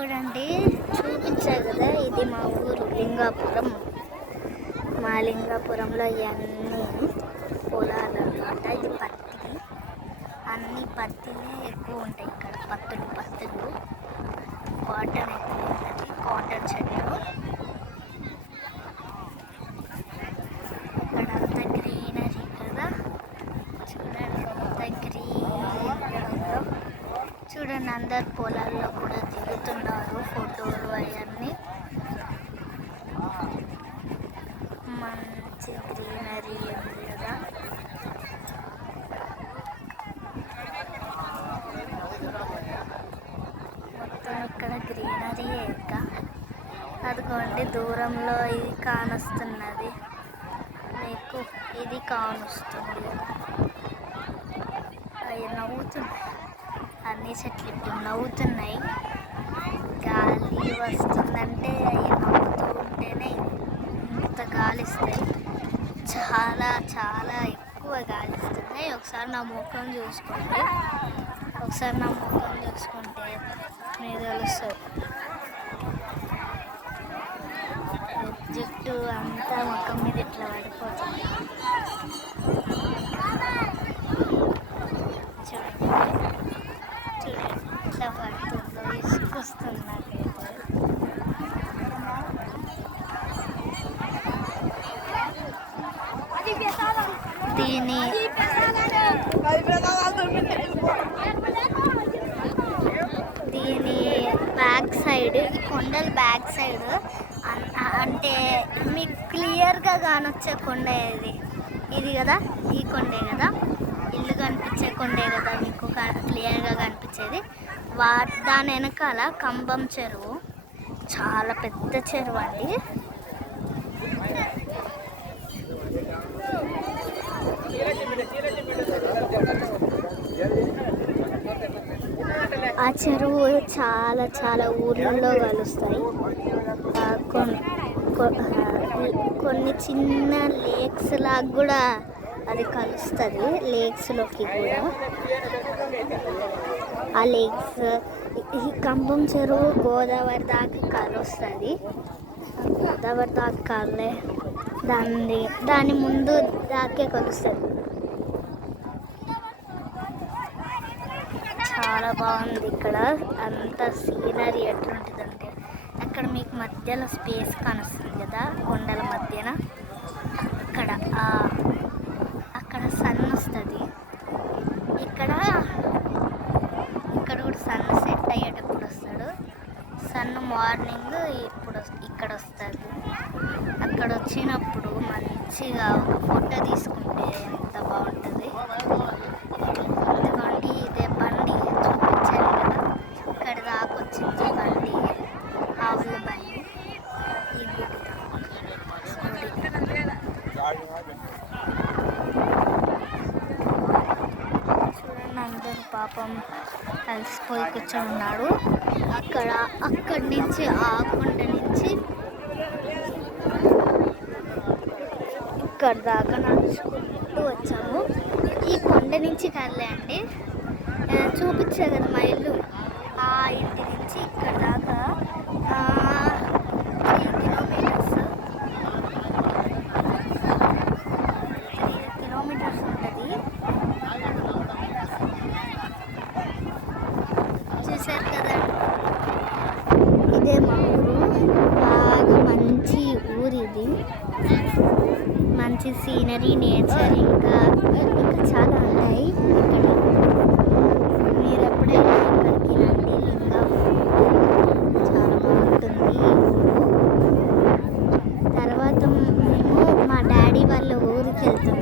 చూడండి, చూపించా కదా, ఇది మా ఊరు లింగాపురం. మా లింగాపురంలో ఇవన్నీ పొలాలు అనమాట. ఇది పత్తి, అన్ని పత్తిలే ఎక్కువ ఉంటాయి ఇక్కడ. పత్తులు కాటన్ ఎక్కువ ఉంటుంది, కాటన్ చెట్లు. అక్కడ అంతా గ్రీనరీ కదా, చూడండి అంతా గ్రీనరీగా. చూడండి, అందరు పొలాల్లో కూడా దిగుతున్నారు ఫోటోలు అవన్నీ. మంచి గ్రీనరీ ఉంది కదా. మొత్తం ఇక్కడ గ్రీనరీ ఇంకా. అదిగోండి దూరంలో ఇది కానొస్తున్నది మీకు, ఇది కానొస్తుంది కదా. అవి నవ్వుతున్నాయి, అన్ని చెట్లు ఇప్పుడు నవ్వుతున్నాయి. గాలి వస్తుందంటే అవి నవ్వుతూ ఉంటేనే ఇంత గాలి ఇస్తాయి. చాలా చాలా ఎక్కువ గాలి ఇస్తున్నాయి. ఒకసారి నా ముఖం చూసుకుంటే మీకు తెలుస్తుంది. జుట్టు అంతా ముఖం మీద ఇట్లా పడిపోతుంది. చూడండి ఇట్లా పడుతుందో, ఇసుకొస్తుంది నాకైతే. దీని బ్యాక్ సైడ్, ఈ కొండల బ్యాక్ సైడ్ అంటే మీకు క్లియర్గా కానొచ్చే కొండ ఇది కదా. ఈ కొండే కదా, ఇల్లు కనిపించే కొండే కదా మీకు క్లియర్గా కనిపించేది. దాని వెనకాల కంబం చెరువు, చాలా పెద్ద చెరువు అండి. ఆ చెరువు చాలా చాలా ఊర్లలో కలుస్తాయి. కొన్ని చిన్న లేక్స్ లాగా కూడా అది కలుస్తుంది. లేక్స్లోకి కూడా ఆ లేక్స్, ఈ కంబం చెరువు గోదావరి దాకా కలుస్తుంది. గోదావరి దాకా కాలే, దాని ముందు దాకే కలుస్తుంది. చాలా బాగుంది ఇక్కడ. అంత సీనరీ ఎట్లుంటుందంటే, అక్కడ మీకు మధ్యలో స్పేస్ కానొస్తుంది కదా కొండల మధ్యన. అక్కడ సన్ వస్తుంది. ఇక్కడ కూడా సన్ సెట్ అయ్యేటప్పుడు వస్తాడు. సన్ మార్నింగ్ ఇక్కడ వస్తుంది. అక్కడ వచ్చినప్పుడు మంచిగా ఒక ఫోటో తీసుకుంటే ఎంత బాగుంటుంది. ఎందుకంటే ఇదే బండి చూపించాను కదా, ఇక్కడ దాకా వచ్చింది బండి, ఆవుల బండి. ఈ గుడి చూడండి, అందరూ పాపం కలిసిపోయి కూర్చొని ఉన్నాడు. అక్కడి నుంచి, ఆ కొండ నుంచి ఇక్కడ దాకా నడుచుకుంటూ వచ్చాము. ఈ కొండ నుంచి కదలే అండి, చూపించా కదా మా ఇల్లు, ఆ ఇంటి నుంచి ఇక్కడ దాకా 3 కిలోమీటర్స్ ఉంటుంది. చూసారు కదా, ఇదే మా ఊరు. బాగా మంచి ఊరు ఇది. మంచి సీనరీ, నేచర్, ఇంకా చాలా ఉన్నాయి ఇక్కడ. మీరు ఎప్పుడైనా ఇక్కడికి రండి, లింగాపురం చాలా బాగుంటుంది. తర్వాత మేము మా డాడీ వాళ్ళ ఊరికి వెళ్తాం.